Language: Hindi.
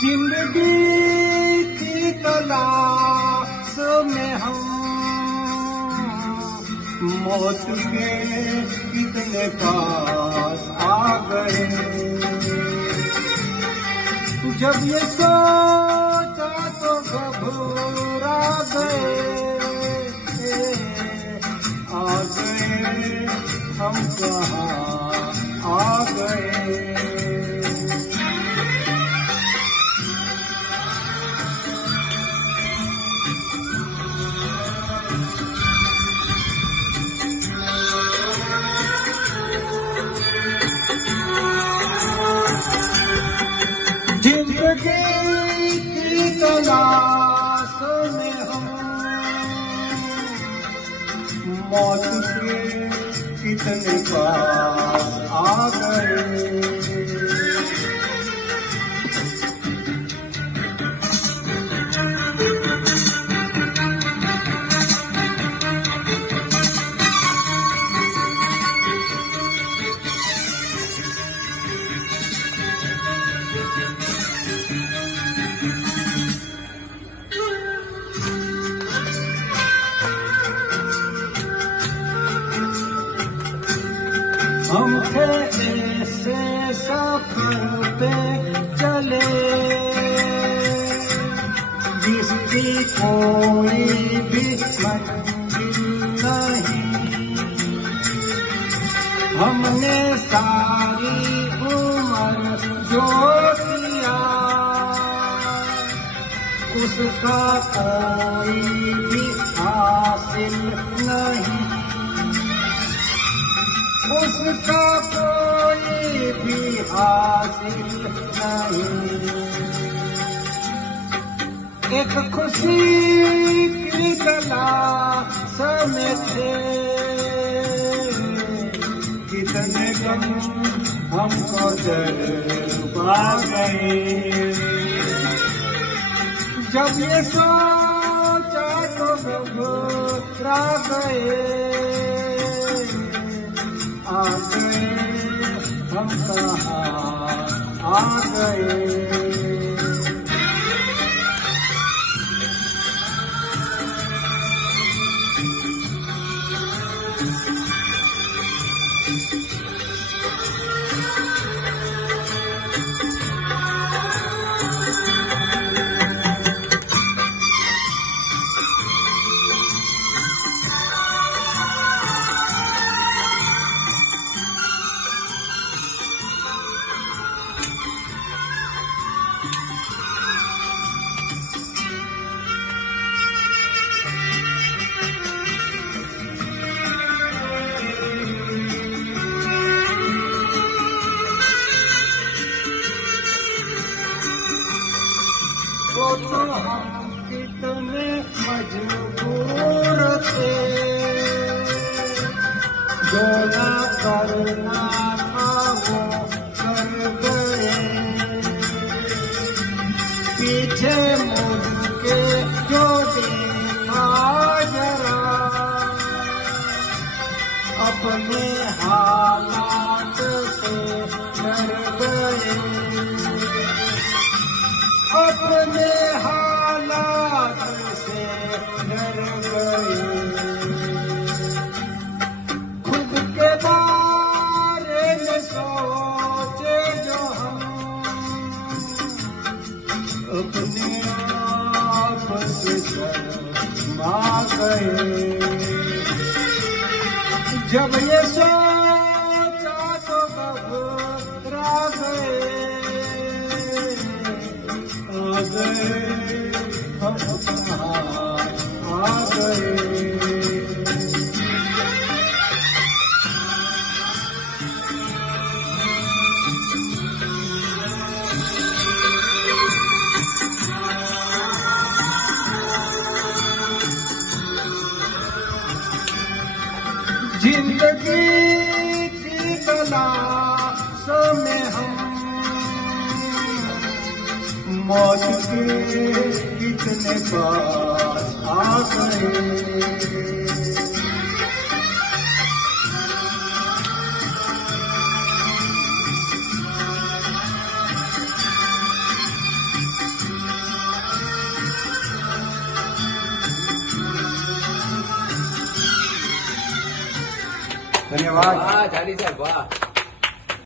जिंदगी की तलाश में हम मौत के कितने पास आ गए। जब ये सोचा तो घबरा गए, आ गए हम कहाँ आ गए। जिंदगी की तलाश में हम मौत के कितने पास आ गए। हम थे ऐसे सफर पे चले जिसकी कोई भी मंजिल नहीं। हमने सारी उम्र जो किया उसका कोई भी हासिल नहीं। उसका कोई भी हासिल नहीं। एक खुशी की तलाश में थे, कितने गम हमको डरवा गए। जब ये सोचा तो घबरा गए, आ गए हम कहाँ आ गए। तो हम कितने मजबूर थे, जो ना करना था वो कर गए। पीछे मुड़ के जो देखा जरा, अपने हालात से डर गए। अपने हालात से डर गए। खुद के बारे में सोचे जो हम, अपने आप से शर्मा गए। जब ये सोचा तो घबरा गए, आ गए हम कहाँ आ गए। जिंदगी की तलाश में हम मौत के कितने पास आ गए। धन्यवाद। वाह झाली साहेब वाह.